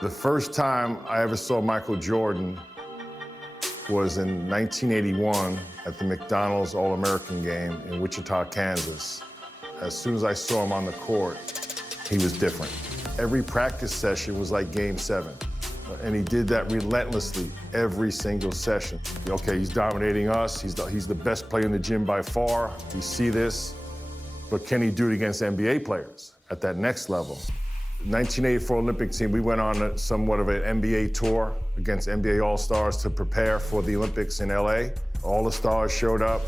The first time I ever saw Michael Jordan was in 1981 at the McDonald's All-American game in Wichita, Kansas. As soon as I saw him on the court, he was different. Every practice session was like Game 7. And he did that relentlessly every single session. Okay, he's dominating us. He's the best player in the gym by far. We see this. But can he do it against NBA players at that next level? 1984 Olympic team, we went on somewhat of an NBA tour against NBA All-Stars to prepare for the Olympics in LA. All the stars showed up.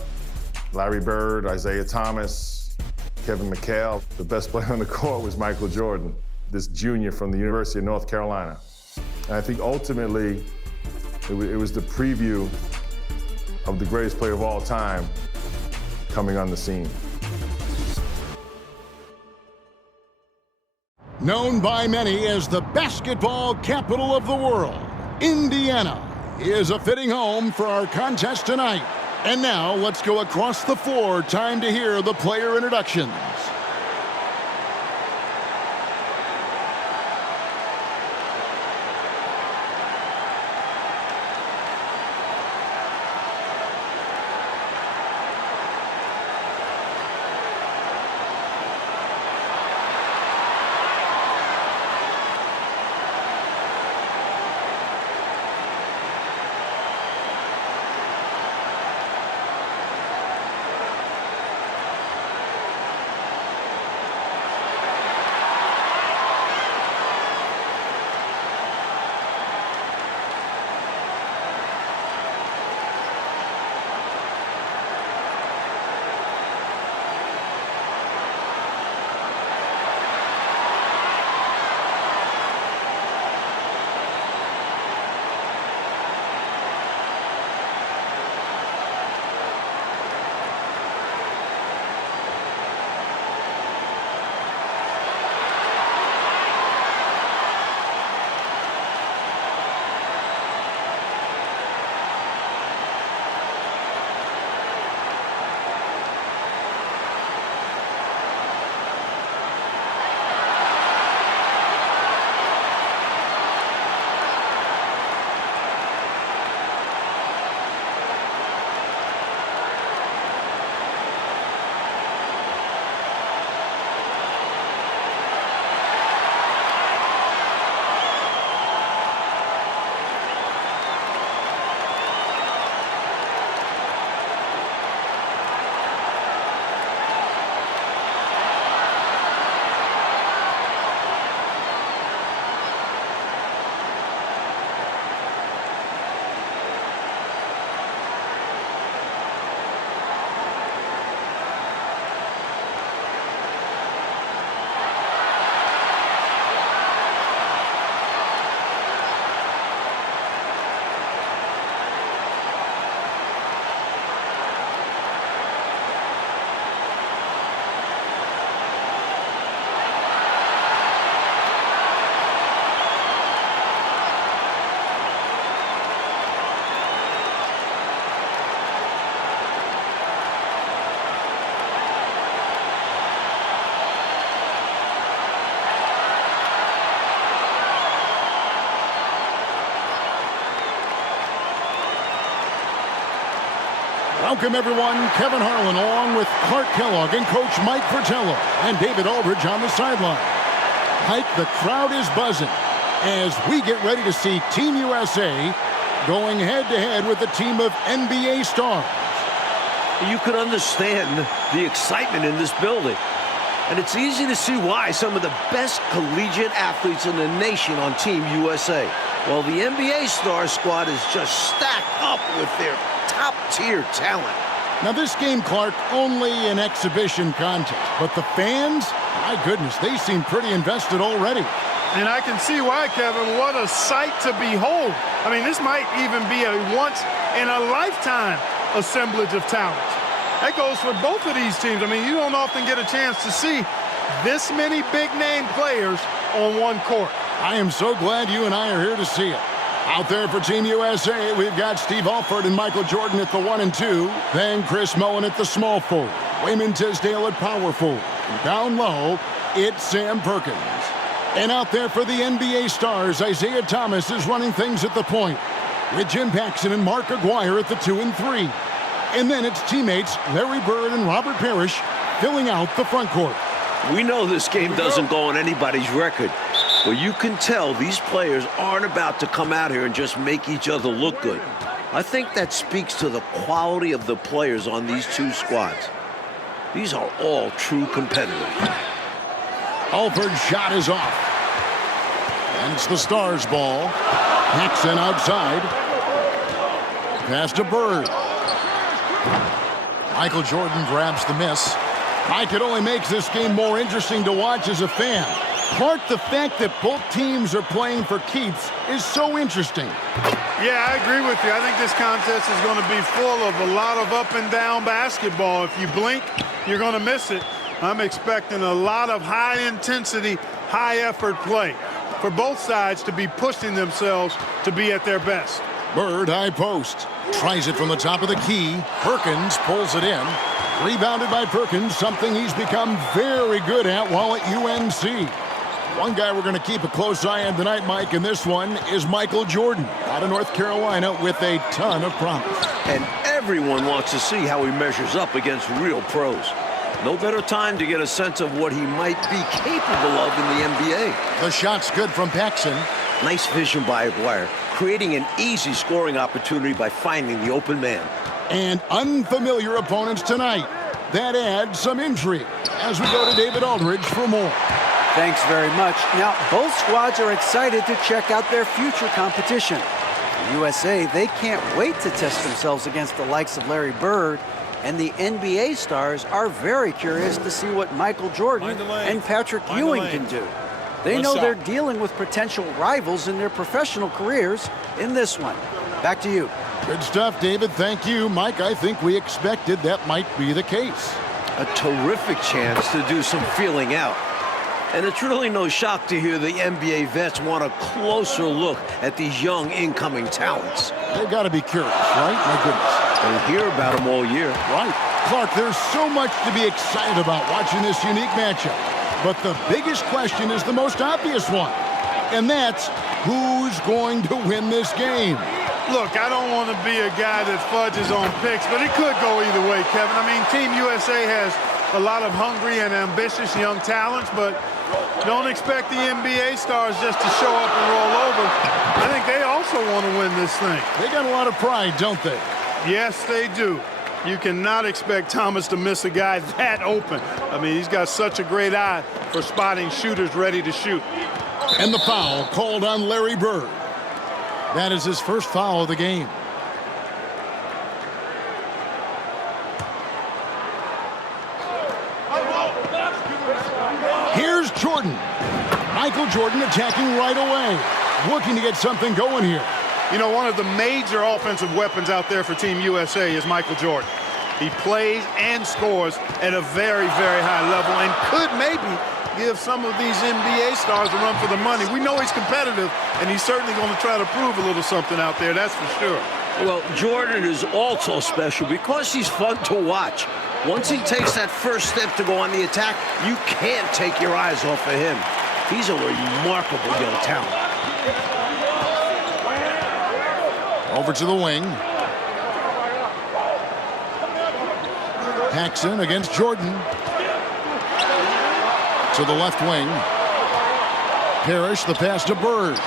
Larry Bird, Isaiah Thomas, Kevin McHale. The best player on the court was Michael Jordan, this junior from the University of North Carolina. And I think ultimately, it was the preview of the greatest player of all time coming on the scene. Known by many as the basketball capital of the world, Indiana is a fitting home for our contest tonight. And now let's go across the floor. Time to hear the player introductions. Welcome, everyone. Kevin Harlan along with Clark Kellogg and Coach Mike Fratello and David Aldridge on the sideline. Mike, the crowd is buzzing as we get ready to see Team USA going head-to-head with a team of NBA stars. You could understand the excitement in this building. And it's easy to see why some of the best collegiate athletes in the nation on Team USA. Well, the NBA star squad is just stacked up with their top-tier talent. Now, this game, Clark, only an exhibition contest. But the fans, my goodness, they seem pretty invested already. And I can see why, Kevin. What a sight to behold. I mean, this might even be a once-in-a-lifetime assemblage of talent. That goes for both of these teams. I mean, you don't often get a chance to see this many big-name players on one court. I am so glad you and I are here to see it. Out there for Team USA, we've got Steve Alford and Michael Jordan at the 1 and 2. Then Chris Mullin at the small forward. Wayman Tisdale at power forward. And down low, it's Sam Perkins. And out there for the NBA stars, Isaiah Thomas is running things at the point, with Jim Paxson and Mark Aguirre at the 2 and 3. And then it's teammates Larry Bird and Robert Parrish filling out the front court. We know this game doesn't go on anybody's record, but you can tell these players aren't about to come out here and just make each other look good. I think that speaks to the quality of the players on these two squads. These are all true competitors. Alford's shot is off. And it's the Stars' ball. Paxson outside. Pass to Bird. Michael Jordan grabs the miss. Mike, it only makes this game more interesting to watch as a fan. Clark, the fact that both teams are playing for keeps is so interesting. Yeah, I agree with you. I think this contest is going to be full of a lot of up and down basketball. If you blink, you're going to miss it. I'm expecting a lot of high-intensity, high-effort play for both sides to be pushing themselves to be at their best. Bird, high post. Tries it from the top of the key. Perkins pulls it in. Rebounded by Perkins, something he's become very good at while at UNC. One guy we're going to keep a close eye on tonight, Mike, and this one is Michael Jordan out of North Carolina with a ton of promise. And everyone wants to see how he measures up against real pros. No better time to get a sense of what he might be capable of in the NBA. The shot's good from Paxson. Nice vision by Aguirre, creating an easy scoring opportunity by finding the open man. And unfamiliar opponents tonight. That adds some intrigue as we go to David Aldridge for more. Thanks very much. Now, both squads are excited to check out their future competition. The USA, they can't wait to test themselves against the likes of Larry Bird, and the NBA stars are very curious to see what Michael Jordan and Patrick Ewing can do. They know they're dealing with potential rivals in their professional careers in this one. Back to you. Good stuff, David. Thank you. Mike, I think we expected that might be the case. A terrific chance to do some feeling out. And it's really no shock to hear the NBA vets want a closer look at these young incoming talents. They've got to be curious, right? My goodness. They hear about them all year. Right. Clark, there's so much to be excited about watching this unique matchup. But the biggest question is the most obvious one. And that's who's going to win this game? Look, I don't want to be a guy that fudges on picks, but it could go either way, Kevin. I mean, Team USA has a lot of hungry and ambitious young talents, but don't expect the NBA stars just to show up and roll over. I think they also want to win this thing. They got a lot of pride, don't they? Yes, they do. You cannot expect Thomas to miss a guy that open. I mean, he's got such a great eye for spotting shooters ready to shoot. And the foul called on Larry Bird. That is his first foul of the game. Here's Jordan. Michael Jordan attacking right away. Looking to get something going here. You know, one of the major offensive weapons out there for Team USA is Michael Jordan. He plays and scores at a very, very high level and could maybe give some of these NBA stars a run for the money. We know he's competitive, and he's certainly going to try to prove a little something out there, that's for sure. Well, Jordan is also special because he's fun to watch. Once he takes that first step to go on the attack, you can't take your eyes off of him. He's a remarkable young talent. Over to the wing. Paxson against Jordan. To the left wing. Parrish, the pass to Bird.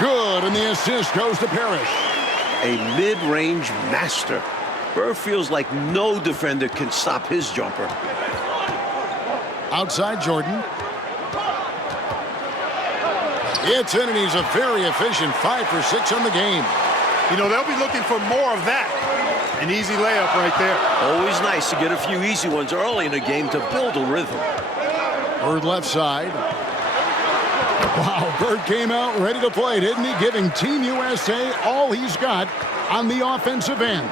Good, and the assist goes to Parrish. A mid-range master. Bird feels like no defender can stop his jumper. Outside Jordan. It's in, and he's a very efficient 5 for 6 on the game. You know, they'll be looking for more of that. An easy layup right there. Always nice to get a few easy ones early in a game to build a rhythm. Bird left side. Wow, Bird came out ready to play, didn't he? Giving Team USA all he's got on the offensive end.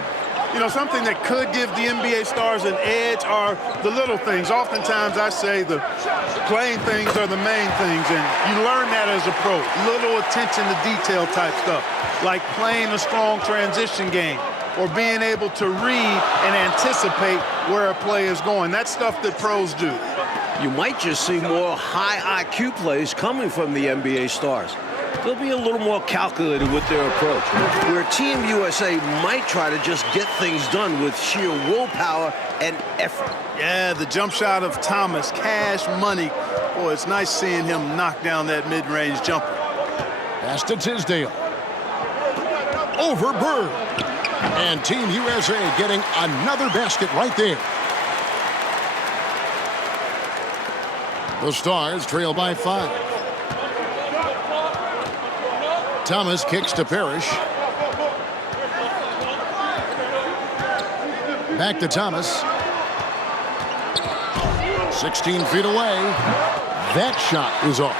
You know, something that could give the NBA stars an edge are the little things. Oftentimes I say the playing things are the main things, and you learn that as a pro. Little attention to detail type stuff, like playing a strong transition game or being able to read and anticipate where a play is going. That's stuff that pros do. You might just see more high IQ plays coming from the NBA stars. They'll be a little more calculated with their approach, where Team USA might try to just get things done with sheer willpower and effort. Yeah, the jump shot of Thomas, cash money. Boy, it's nice seeing him knock down that mid-range jumper. Pass to Tisdale. Over Bird. And Team USA getting another basket right there. The Stars trail by 5. Thomas kicks to Parrish. Back to Thomas. 16 feet away. That shot is off.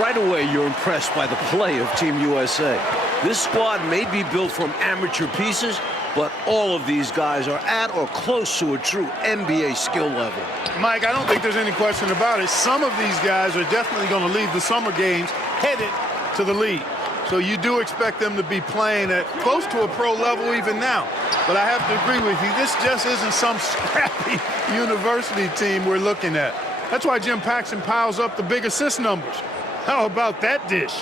Right away, you're impressed by the play of Team USA. This squad may be built from amateur pieces, but all of these guys are at or close to a true NBA skill level. Mike, I don't think there's any question about it. Some of these guys are definitely going to leave the summer games headed to the league. So you do expect them to be playing at close to a pro level even now. But I have to agree with you, this just isn't some scrappy university team we're looking at. That's why Jim Paxson piles up the big assist numbers. How about that dish?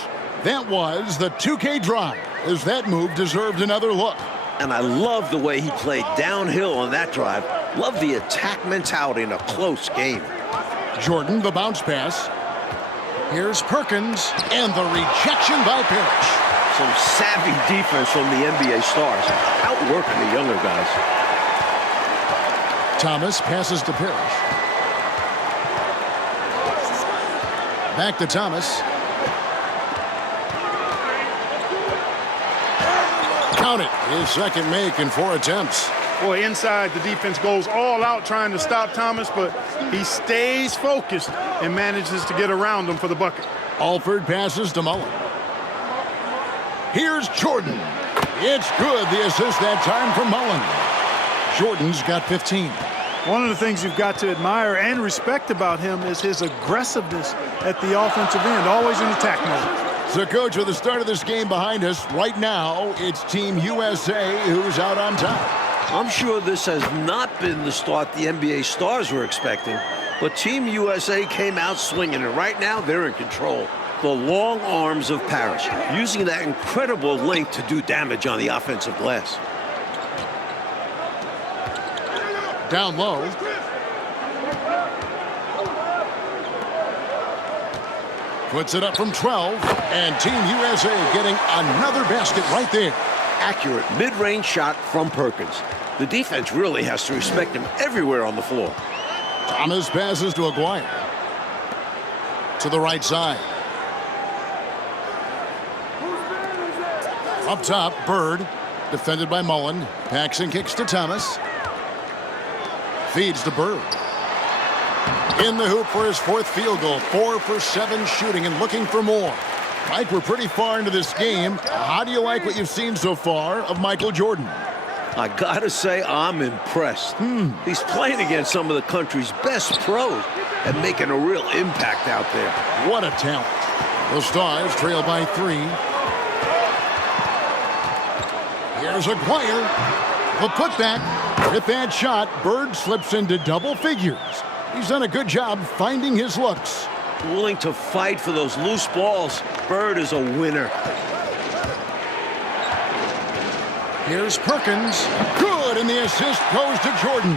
That was the 2K drive, as that move deserved another look. And I love the way he played downhill on that drive. Love the attack mentality in a close game. Jordan, the bounce pass. Here's Perkins, and the rejection by Parrish. Some savvy defense from the NBA stars, outworking the younger guys. Thomas passes to Parrish. Back to Thomas. Count it. His second make in 4 attempts. Boy, inside, the defense goes all out trying to stop Thomas, but he stays focused and manages to get around him for the bucket. Alford passes to Mullen. Here's Jordan. It's good, the assist that time from Mullen. Jordan's got 15. One of the things you've got to admire and respect about him is his aggressiveness at the offensive end, always in attack mode. So, Coach, with the start of this game behind us, right now, it's Team USA who's out on top. I'm sure this has not been the start the NBA stars were expecting, but Team USA came out swinging, and right now they're in control. The long arms of Parrish, using that incredible length to do damage on the offensive glass. Down low. Puts it up from 12, and Team USA getting another basket right there. Accurate mid-range shot from Perkins. The defense really has to respect him everywhere on the floor. Thomas passes to Aguirre. To the right side. Up top, Bird. Defended by Mullen. Paxson kicks to Thomas. Feeds to Bird. In the hoop for his 4th field goal. 4 for 7 shooting and looking for more. Mike, we're pretty far into this game. How do you like what you've seen so far of Michael Jordan? I gotta say, I'm impressed. He's playing against some of the country's best pros and making a real impact out there. What a talent. The Stars trail by 3. Here's Aguirre. The putback. With that shot, Bird slips into double figures. He's done a good job finding his looks. Willing to fight for those loose balls. Bird is a winner. Here's Perkins. Good, and the assist goes to Jordan.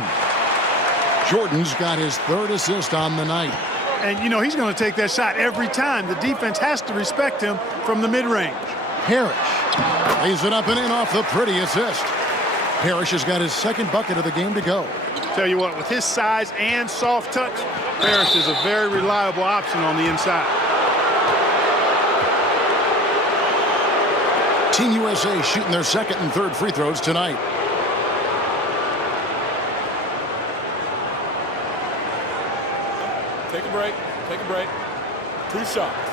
Jordan's got his 3rd assist on the night. And, you know, he's going to take that shot every time. The defense has to respect him from the mid-range. Parrish lays it up and in off the pretty assist. Parrish has got his 2nd bucket of the game to go. Tell you what, with his size and soft touch, Parrish is a very reliable option on the inside. Team USA shooting their 2nd and 3rd free throws tonight. Take a break. Take a break. 2 shots.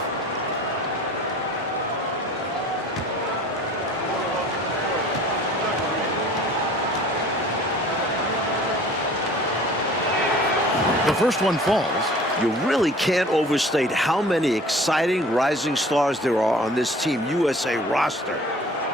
The first one falls. You really can't overstate how many exciting rising stars there are on this Team USA roster.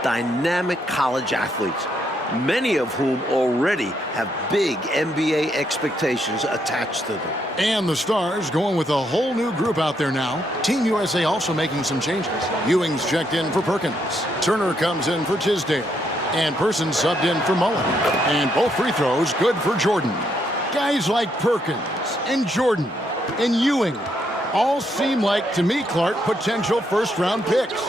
Dynamic college athletes. many of whom already have big NBA expectations attached to them. And the Stars going with a whole new group out there now. Team USA also making some changes. Ewing's checked in for Perkins. Turner comes in for Tisdale. And Person subbed in for Mullen. And both free throws good for Jordan. Guys like Perkins and Jordan and Ewing all seem like, to me, Clark, potential first-round picks.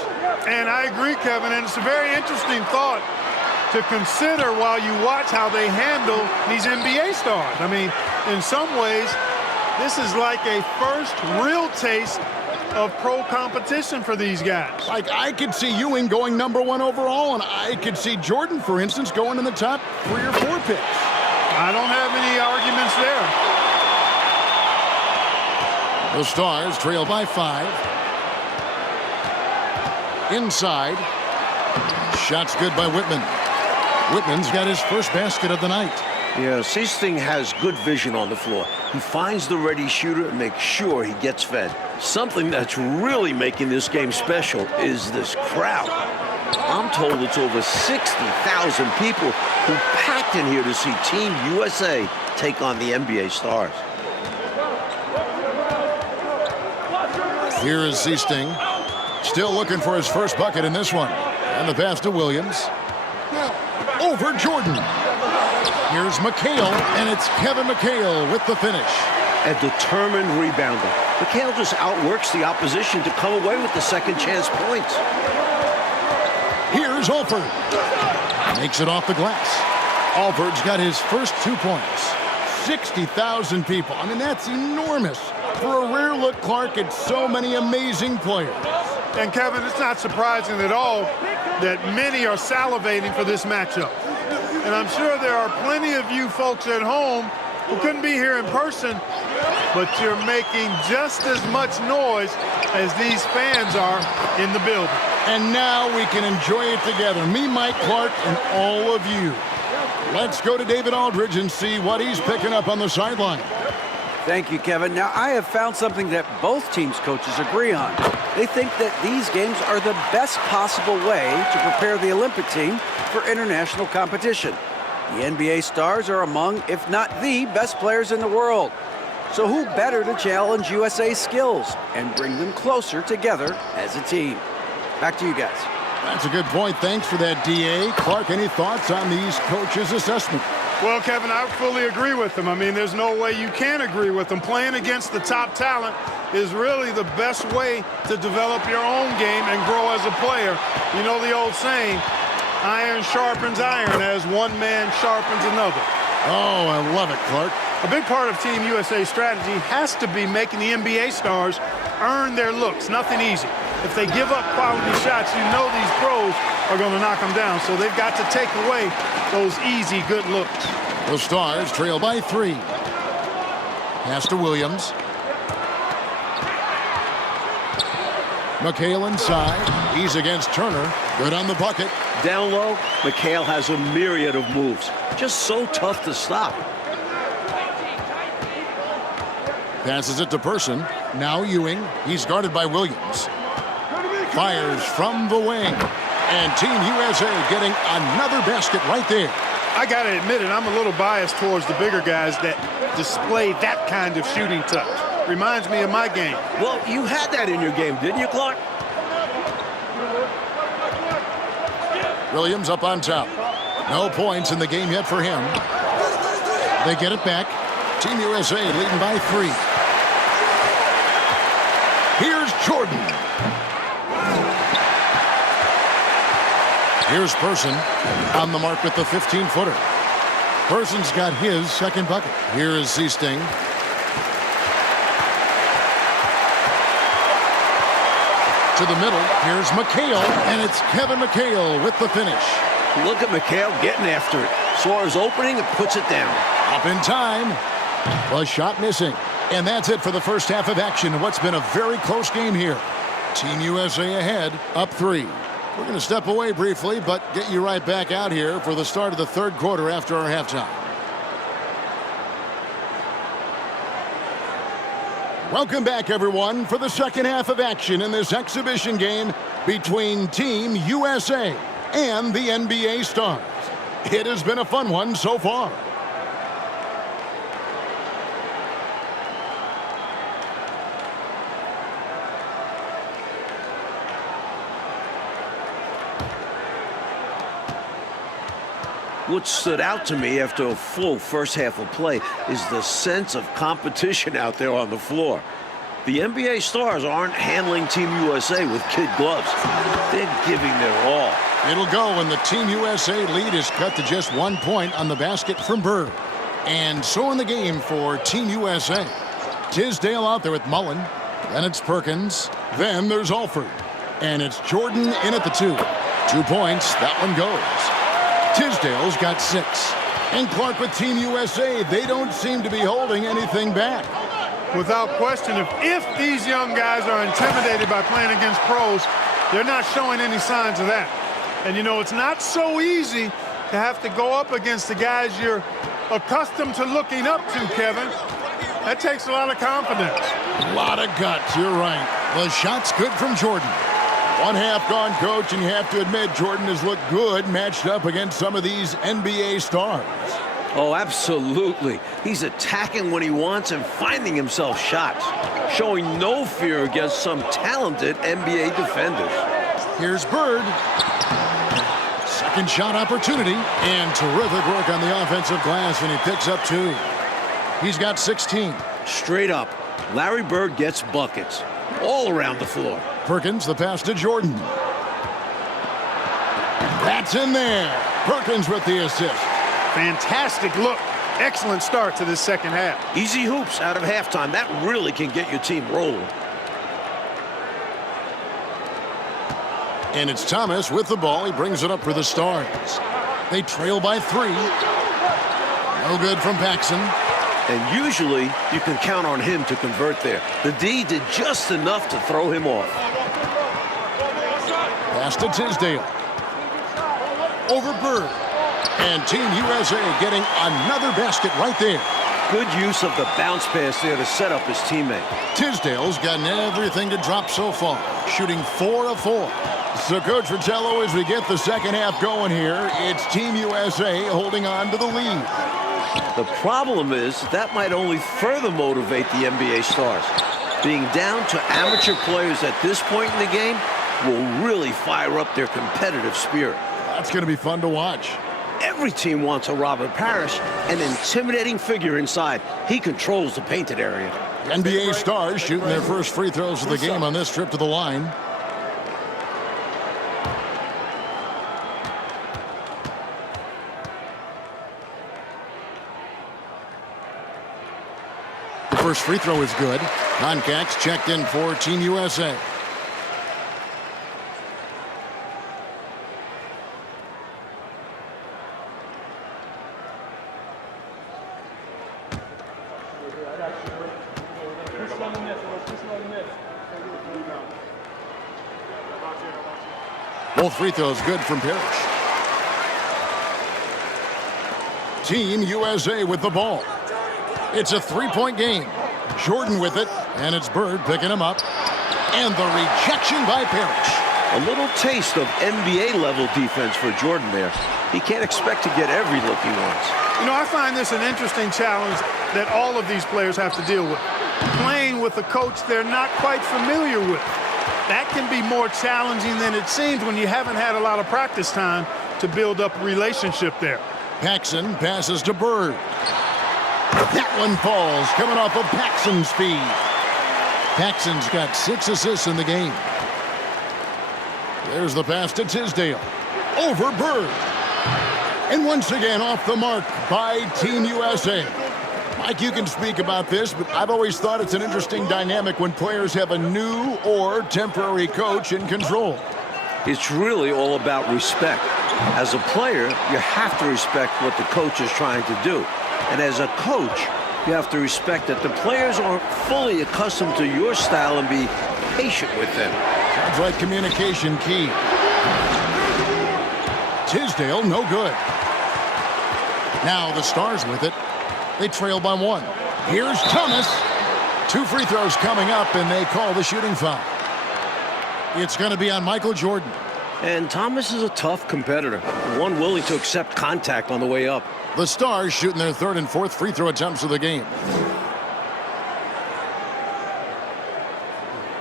And I agree, Kevin, and it's a very interesting thought to consider while you watch how they handle these NBA stars. I mean, in some ways, this is like a first real taste of pro competition for these guys. Like, I could see Ewing going #1 overall, and I could see Jordan, for instance, going in the top 3 or 4 picks. I don't have any arguments there. The Stars trail by 5. Inside. Shot's good by Whitman. Whitman's got his first basket of the night. Yeah, Seasting has good vision on the floor. He finds the ready shooter and makes sure he gets fed. Something that's really making this game special is this crowd. I'm told it's over 60,000 people who packed in here to see Team USA take on the NBA Stars. Here is Seasting. Still looking for his first bucket in this one. And the pass to Williams. Over Jordan. Here's McHale, and it's Kevin McHale with the finish. A determined rebounder. McHale just outworks the opposition to come away with the second chance points. Here's Alford. Makes it off the glass. Alford's got his first 2 points. 60,000 people. I mean, that's enormous. For a rare look, Clark, at so many amazing players. And Kevin, it's not surprising at all that many are salivating for this matchup. And I'm sure there are plenty of you folks at home who couldn't be here in person, but you're making just as much noise as these fans are in the building. And now we can enjoy it together. Me, Mike Clark, and all of you. Let's go to David Aldridge and see what he's picking up on the sideline. Thank you, Kevin. Now, I have found something that both teams' coaches agree on. They think that these games are the best possible way to prepare the Olympic team for international competition. The NBA stars are among, if not the, best players in the world. So who better to challenge USA's skills and bring them closer together as a team? Back to you guys. That's a good point. Thanks for that, D.A. Clark, any thoughts on these coaches' assessment? Well, Kevin, I fully agree with them. I mean, there's no way you can agree with them. Playing against the top talent is really the best way to develop your own game and grow as a player. You know the old saying, iron sharpens iron as one man sharpens another. Oh, I love it, Clark. A big part of Team USA's strategy has to be making the NBA stars earn their looks. Nothing easy. If they give up quality shots, you know these pros are going to knock them down. So they've got to take away those easy, good looks. The Stars trail by 3. Pass to Williams. McHale inside. He's against Turner. Good on the bucket. Down low, McHale has a myriad of moves. Just so tough to stop. Passes it to Person. Now Ewing. He's guarded by Williams. Fires from the wing. And Team USA getting another basket right there. I got to admit it, I'm a little biased towards the bigger guys that display that kind of shooting touch. Reminds me of my game. Well, you had that in your game, didn't you, Clark? Williams up on top. No points in the game yet for him. They get it back. Team USA leading by 3. Here's Jordan. Here's Person on the mark with the 15-footer. Person's got his second bucket. Here is Seasting. To the middle, here's McHale, and it's Kevin McHale with the finish. Look at McHale getting after it. Saw his opening and puts it down. Up in time. The shot missing. And that's it for the first half of action. What's been a very close game here. Team USA ahead, up 3. We're going to step away briefly, but get you right back out here for the start of the third quarter after our halftime. Welcome back, everyone, for the second half of action in this exhibition game between Team USA and the NBA Stars. It has been a fun one so far. What stood out to me after a full first half of play is the sense of competition out there on the floor. The NBA stars aren't handling Team USA with kid gloves. They're giving their all. It'll go, and the Team USA lead is cut to just 1 point on the basket from Bird. And so in the game for Team USA. Tisdale out there with Mullen. Then it's Perkins. Then there's Alford. And it's Jordan in at the 2. 2 points. That one goes. Tisdale's got 6. And Clark with Team USA, they don't seem to be holding anything back. Without question, if these young guys are intimidated by playing against pros, they're not showing any signs of that. And, you know, it's not so easy to have to go up against the guys you're accustomed to looking up to, Kevin. That takes a lot of confidence. A lot of guts, you're right. The shot's good from Jordan. 1 half gone, Coach, and you have to admit Jordan has looked good matched up against some of these NBA stars. Oh, absolutely. He's attacking when he wants and finding himself shots, showing no fear against some talented NBA defenders. Here's Bird. Second shot opportunity, and terrific work on the offensive glass, and he picks up 2. He's got 16. Straight up, Larry Bird gets buckets all around the floor. Perkins, the pass to Jordan. That's in there. Perkins with the assist. Fantastic look. Excellent start to this second half. Easy hoops out of halftime. That really can get your team rolling. And it's Thomas with the ball. He brings it up for the Stars. They trail by 3. No good from Paxson. And usually you can count on him to convert there. The D did just enough to throw him off. Pass to Tisdale. Over Bird. And Team USA getting another basket right there. Good use of the bounce pass there to set up his teammate. Tisdale's gotten everything to drop so far, shooting 4 of 4. So, Coach Fratello, as we get the second half going here, it's Team USA holding on to the lead. The problem is that might only further motivate the NBA stars. Being down to amateur players at this point in the game will really fire up their competitive spirit. That's going to be fun to watch. Every team wants a Robert Parrish, an intimidating figure inside. He controls the painted area. NBA stars shooting their first free throws of the game on this trip to the line. The first free throw is good. Concax checked in for Team USA. Both free throws good from Parrish. Team USA with the ball. It's a 3-point game. Jordan with it, and it's Bird picking him up. And the rejection by Parrish. A little taste of NBA-level defense for Jordan there. He can't expect to get every look he wants. You know, I find this an interesting challenge that all of these players have to deal with. Playing with a coach they're not quite familiar with. That can be more challenging than it seems when you haven't had a lot of practice time to build up a relationship there. Paxson passes to Bird. That one falls, coming off of Paxson's speed. Paxson's got 6 assists in the game. There's the pass to Tisdale. Over Bird. And once again off the mark by Team USA. Mike, you can speak about this, but I've always thought it's an interesting dynamic when players have a new or temporary coach in control. It's really all about respect. As a player, you have to respect what the coach is trying to do. And as a coach, you have to respect that the players aren't fully accustomed to your style and be patient with them. Sounds like communication key. Tisdale, no good. Now the Stars with it. They trail by 1. Here's Thomas. 2 free throws coming up, and they call the shooting foul. It's going to be on Michael Jordan. And Thomas is a tough competitor, one willing to accept contact on the way up. The Stars shooting their third and fourth free throw attempts of the game.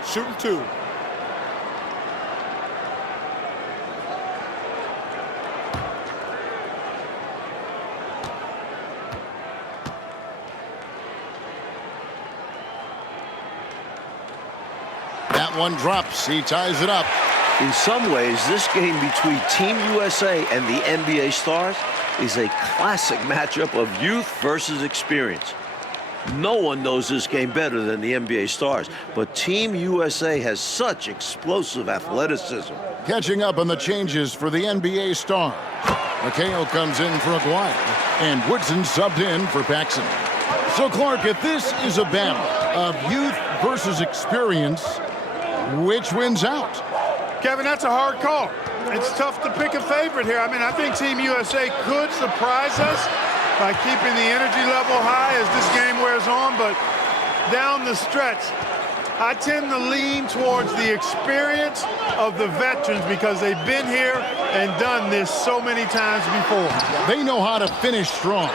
Shooting 2. That one drops. He ties it up. In some ways, this game between Team USA and the NBA Stars is a classic matchup of youth versus experience. No one knows this game better than the NBA Stars, but Team USA has such explosive athleticism. Catching up on the changes for the NBA Stars. McHale comes in for Aguirre, and Woodson subbed in for Paxson. So, Clark, if this is a battle of youth versus experience, which wins out? Kevin, that's a hard call. It's tough to pick a favorite here. I mean, I think Team USA could surprise us by keeping the energy level high as this game wears on, but down the stretch, I tend to lean towards the experience of the veterans because they've been here and done this so many times before. They know how to finish strong.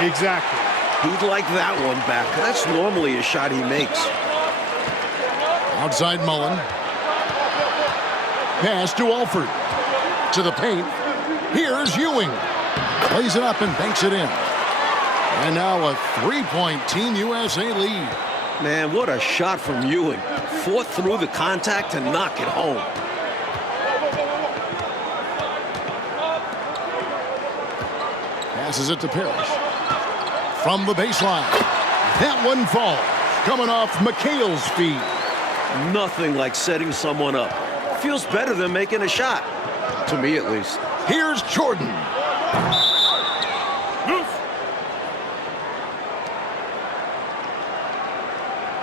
Exactly. He'd like that one back. That's normally a shot he makes. Outside Mullen. Pass to Alford. To the paint. Here's Ewing. Plays it up and banks it in. And now a three-point Team USA lead. Man, what a shot from Ewing. Fought through the contact to knock it home. Passes it to Parrish. From the baseline. That one falls. Coming off McHale's feet. Nothing like setting someone up. Feels better than making a shot. To me, at least. Here's Jordan.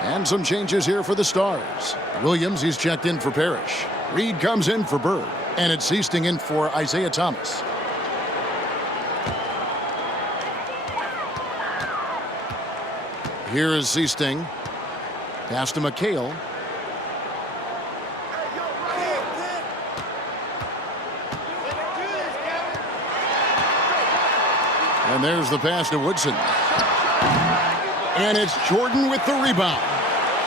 And some changes here for the Stars. Williams, he's checked in for Parrish. Reed comes in for Bird. And it's Seasting in for Isaiah Thomas. Here is Seasting. Pass to McHale. And there's the pass to Woodson. And it's Jordan with the rebound.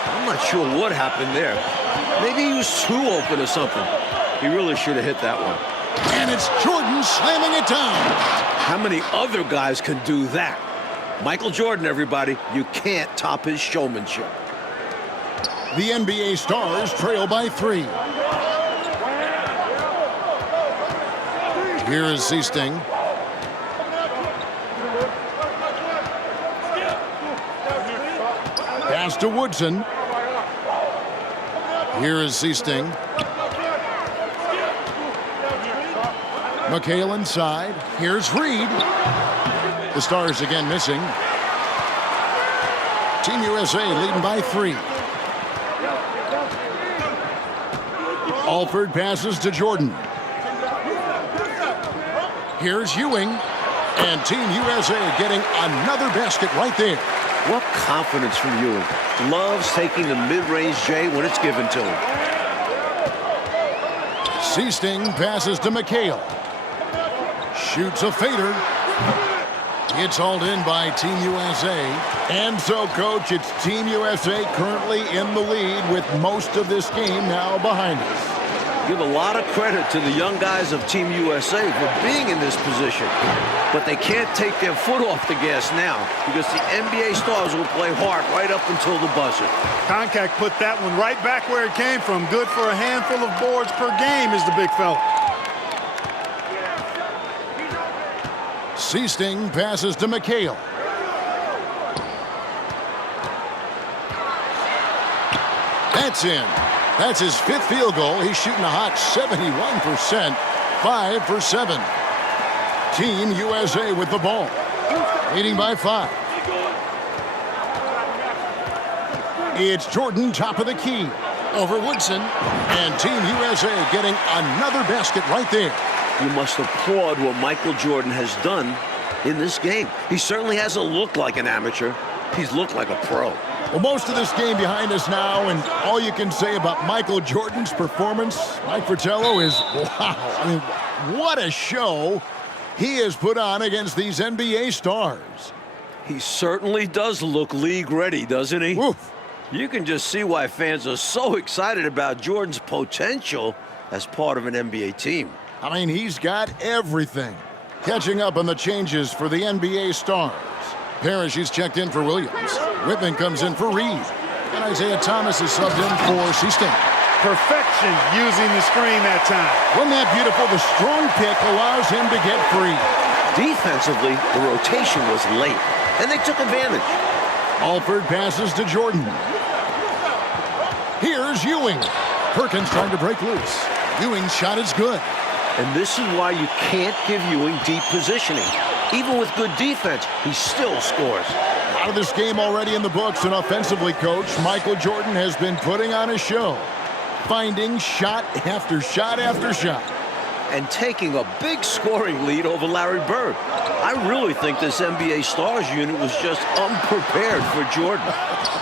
I'm not sure what happened there. Maybe he was too open or something. He really should have hit that one. And it's Jordan slamming it down. How many other guys can do that? Michael Jordan, everybody. You can't top his showmanship. The NBA Stars trail by 3. Here is Seasting. Pass to Woodson. Here is Seasting. McHale inside. Here's Reed. The Stars again missing. Team USA leading by 3. Alford passes to Jordan. Here's Ewing. And Team USA getting another basket right there. What confidence from Ewing. Loves taking the mid-range J when it's given to him. Seasting passes to McHale. Shoots a fader. It's hauled in by Team USA. And so, Coach, it's Team USA currently in the lead with most of this game now behind us. Give a lot of credit to the young guys of Team USA for being in this position. But they can't take their foot off the gas now because the NBA Stars will play hard right up until the buzzer. Koncak put that one right back where it came from. Good for a handful of boards per game is the big fella. Seasting passes to McHale. That's in. That's his 5th field goal. He's shooting a hot 71%. 5 for 7. Team USA with the ball. Leading by 5. It's Jordan top of the key. Over Woodson. And Team USA getting another basket right there. You must applaud what Michael Jordan has done in this game. He certainly hasn't looked like an amateur. He's looked like a pro. Well, most of this game behind us now, and all you can say about Michael Jordan's performance, Mike Fratello, is wow. I mean, what a show he has put on against these NBA stars. He certainly does look league ready, doesn't he? Oof. You can just see why fans are so excited about Jordan's potential as part of an NBA team. I mean, he's got everything. Catching up on the changes for the NBA stars. Parrish is checked in for Williams. Whitman comes in for Reed. And Isaiah Thomas is subbed in for Seaston. Perfection using the screen that time. Wasn't that beautiful? The strong pick allows him to get free. Defensively, the rotation was late, and they took advantage. Alford passes to Jordan. Here's Ewing. Perkins trying to break loose. Ewing's shot is good. And this is why you can't give Ewing deep positioning. Even with good defense, he still scores. A lot of this game already in the books, and offensively, Coach, Michael Jordan has been putting on a show. Finding shot after shot after shot. And taking a big scoring lead over Larry Bird. I really think this NBA Stars unit was just unprepared for Jordan.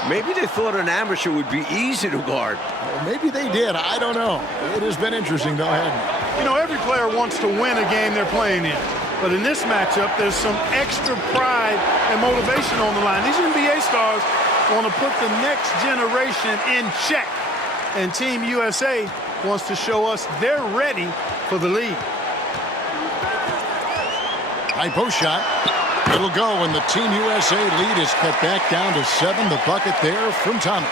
Maybe they thought an amateur would be easy to guard. Well, maybe they did. I don't know. It has been interesting, though, hasn't it? You know, every player wants to win a game they're playing in. But in this matchup, there's some extra pride and motivation on the line. These NBA stars want to put the next generation in check. And Team USA wants to show us they're ready for the lead. High post shot. It'll go, and the Team USA lead is cut back down to 7. The bucket there from Thomas.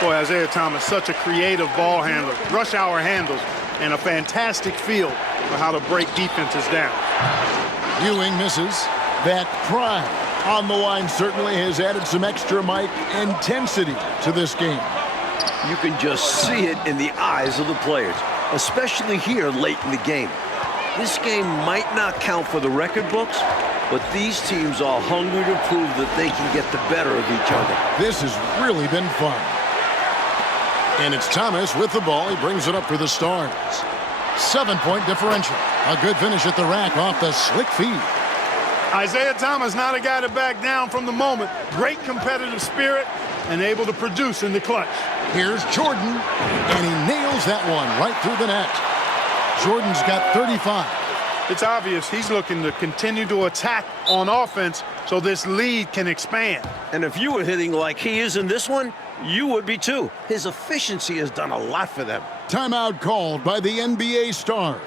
Boy, Isaiah Thomas, such a creative ball handler. Rush hour handles and a fantastic feel for how to break defenses down. Ewing misses. That pride on the line certainly has added some extra Mike intensity to this game. You can just see it in the eyes of the players, especially here late in the game. This game might not count for the record books, but these teams are hungry to prove that they can get the better of each other. This has really been fun. And it's Thomas with the ball. He brings it up for the Stars. 7-point differential. A good finish at the rack off the slick feed. Isaiah Thomas, not a guy to back down from the moment. Great competitive spirit and able to produce in the clutch. Here's Jordan, and he nails that one right through the net. Jordan's got 35. It's obvious he's looking to continue to attack on offense so this lead can expand. And if you were hitting like he is in this one, you would be too. His efficiency has done a lot for them. Timeout called by the NBA Stars.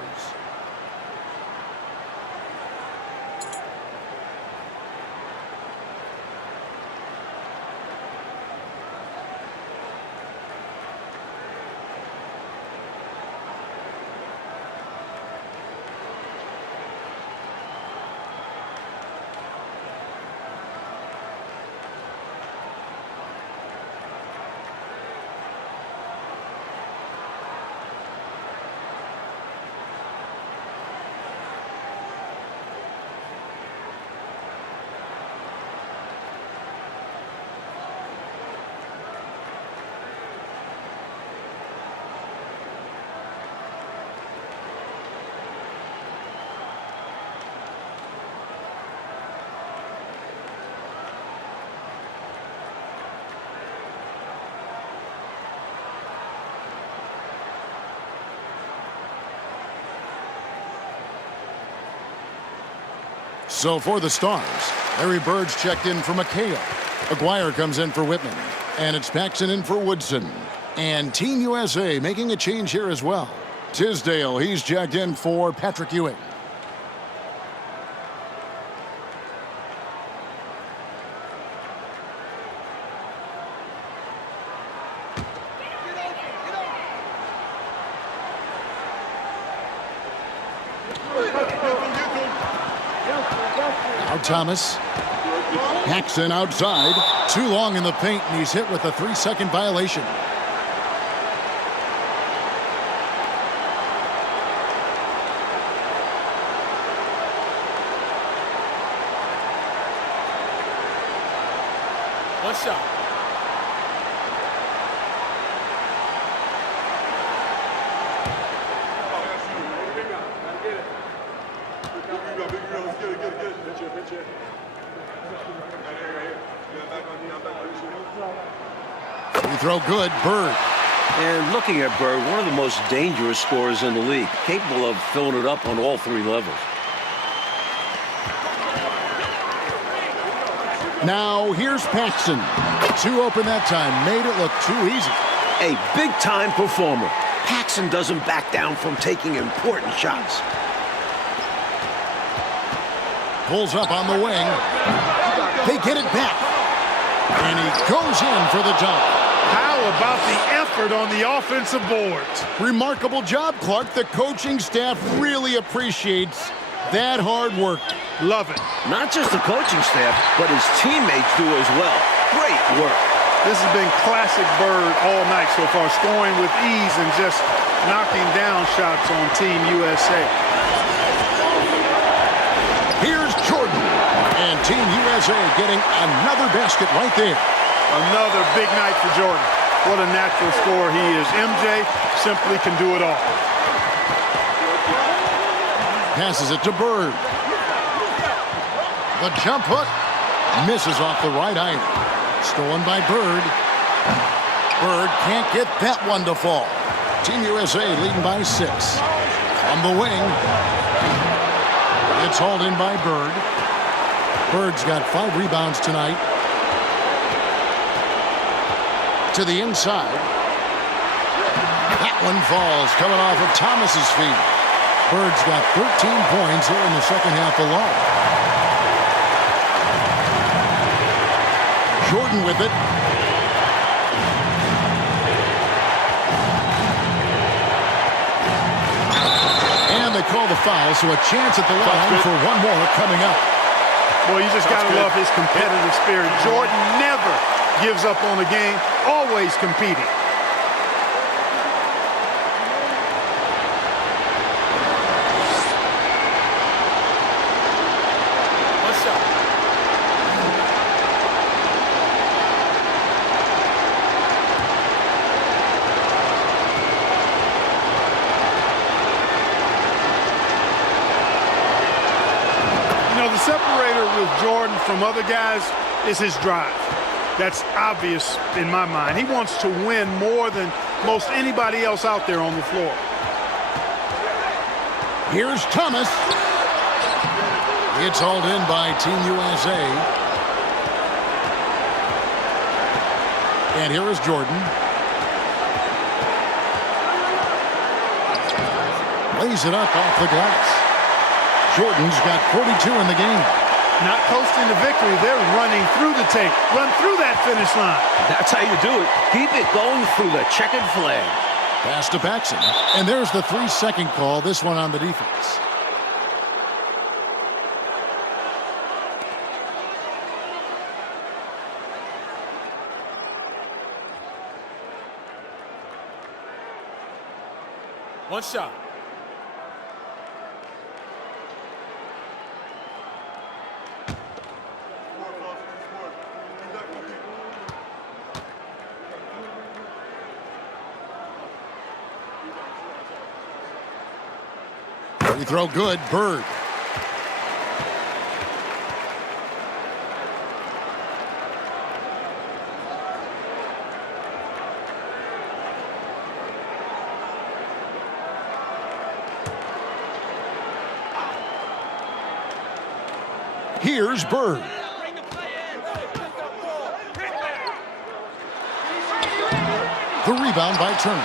So for the Stars, Larry Bird's checked in for McHale. Aguirre comes in for Whitman. And it's Paxson in for Woodson. And Team USA making a change here as well. Tisdale, he's checked in for Patrick Ewing. Now Thomas. Paxson outside. Too long in the paint, and he's hit with a 3-second violation. One shot. Free throw good. Bird. And looking at Bird, one of the most dangerous scorers in the league, capable of filling it up on all three levels. Now here's Paxson. Two open that time. Made it look too easy. A big-time performer. Paxson doesn't back down from taking important shots. Pulls up on the wing. They get it back. And he goes in for the dunk. How about the effort on the offensive boards? Remarkable job, Clark. The coaching staff really appreciates that hard work. Love it. Not just the coaching staff, but his teammates do as well. Great work. This has been classic Bird all night so far, scoring with ease and just knocking down shots on Team USA. Here's Jordan. And Team USA getting another basket right there. Another big night for Jordan. What a natural scorer he is. MJ simply can do it all. Passes it to Bird. The jump hook misses off the right iron. Stolen by Bird. Bird can't get that one to fall. Team USA leading by 6. On the wing. It's hauled in by Bird. Bird's got 5 rebounds tonight. To the inside. That one falls, coming off of Thomas's feet. Bird's got 13 points here in the second half alone. Jordan with it. And they call the foul, so a chance at the line for one more coming up. Boy, you just got to love his competitive spirit. Jordan never gives up on a game, always competing. One shot. You know, the separator with Jordan from other guys is his drive. That's obvious in my mind. He wants to win more than most anybody else out there on the floor. Here's Thomas. It's hauled in by Team USA. And here is Jordan. Lays it up off the glass. Jordan's got 42 in the game. Not coasting to victory, they're running through the tape. Run through that finish line. That's how you do it. Keep it going through the checkered flag. Pass to Paxson. And there's the 3-second call, this one on the defense. One shot. Free throw good. Bird. Here's Bird. The rebound by Turner.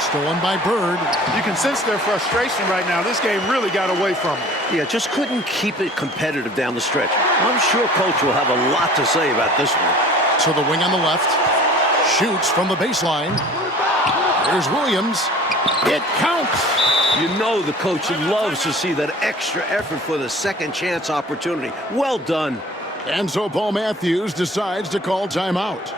Stolen by Bird. You can sense their frustration right now. This game really got away from them. Yeah, just couldn't keep it competitive down the stretch. I'm sure Coach will have a lot to say about this one. To the wing on the left. Shoots from the baseline. Here's Williams. It counts. You know the coach loves to see that extra effort for the second chance opportunity. Well done. And so Paul Matthews decides to call timeout.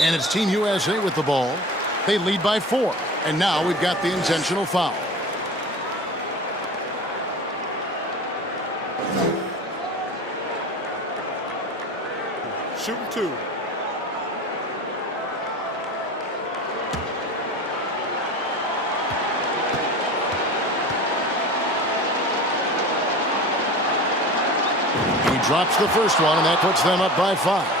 And it's Team USA with the ball. They lead by 4. And now we've got the intentional foul. Shooting 2. He drops the first one, and that puts them up by 5.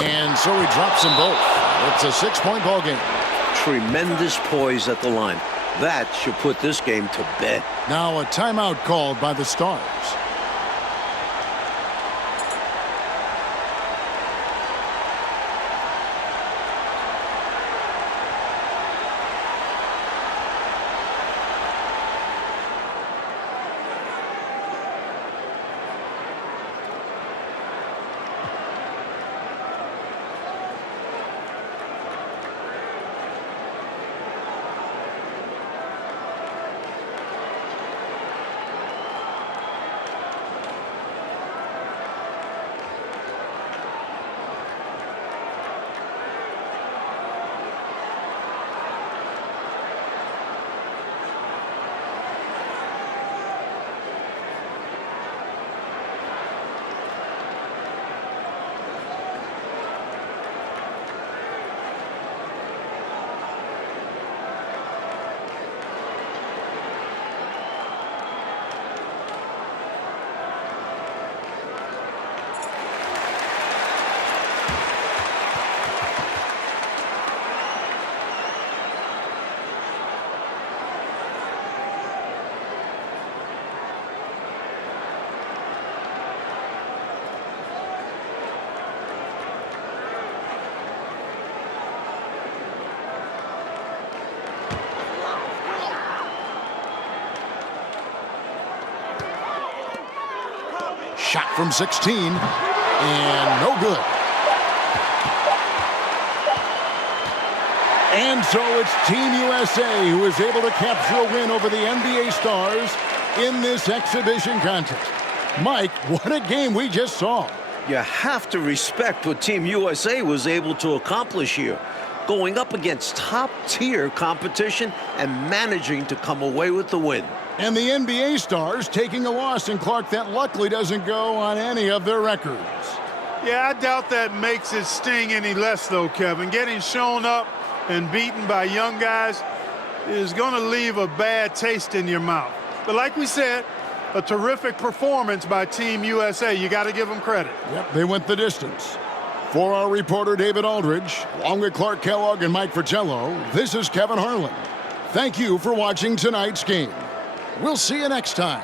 And so he drops them both. It's a 6-point ball game. Tremendous poise at the line. That should put this game to bed. Now a timeout called by the Stars. Shot from 16, and no good. And so it's Team USA who is able to capture a win over the NBA Stars in this exhibition contest. Mike, what a game we just saw. You have to respect what Team USA was able to accomplish here. Going up against top-tier competition and managing to come away with the win. And the NBA Stars taking a loss in Clark that luckily doesn't go on any of their records. Yeah, I doubt that makes it sting any less, though, Kevin. Getting shown up and beaten by young guys is going to leave a bad taste in your mouth. But like we said, a terrific performance by Team USA. You got to give them credit. Yep, they went the distance. For our reporter, David Aldridge, along with Clark Kellogg and Mike Fratello, this is Kevin Harlan. Thank you for watching tonight's game. We'll see you next time.